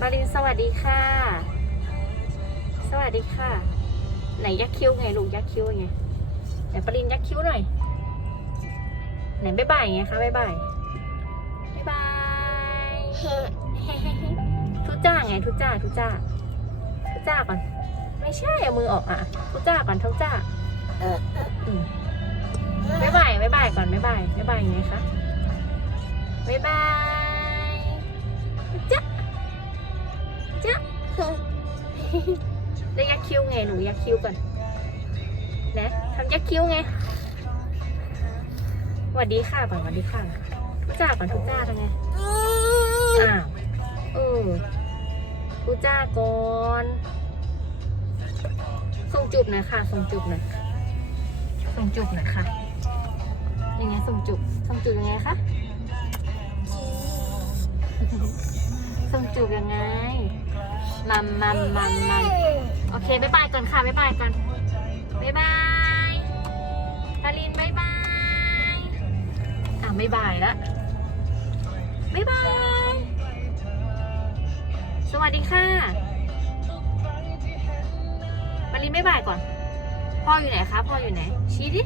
มารินสวัสดีค่ะ สวัสดีค่ะ ไหนยักคิ้วไงลูกยักคิ้วไงไหนปรินยักคิ้วหน่อย ไหนบ๊ายบายไงคะบ๊ายบายบ๊ายบายทุจ้าไงทุจ้าทุจ้าทุจ้าก่อน ไม่ใช่เอามือออกอะทุจ้าก่อนทุจ้าอืมบ๊ายบายบ๊ายบายก่อนบ๊ายบายบ๊ายบายไงคะบ๊ายบาย จ๊ะแล้ยักคิ้วไงหนูยักคิ้วก่อนนะทำยักคิ้วไงสวัสดีค่ะก่อนสวัสดีค่ะทุจ้าก่อนทุจ้าทำไงอ้าวเออทุจ้าก่อนส่งจุบหน่อยค่ะส่งจุบหน่อยส่งจุบหน่อยค่ะยังไงส่งจุบส่งจุบยังไงคะส่งจุบยังไง มัมมัมมัมมัมโอเคบ๊ายบายก่อนค่ะบ๊ายบายก่อนบ๊ายบายตาลินบ๊ายบายอะบ๊ายบายล้วบ๊ายบาย สวัสดีค่ะมาลินบ๊ายบายก่อน พ่ออยู่ไหนคะ พ่ออยู่ไหน ชี้ดิ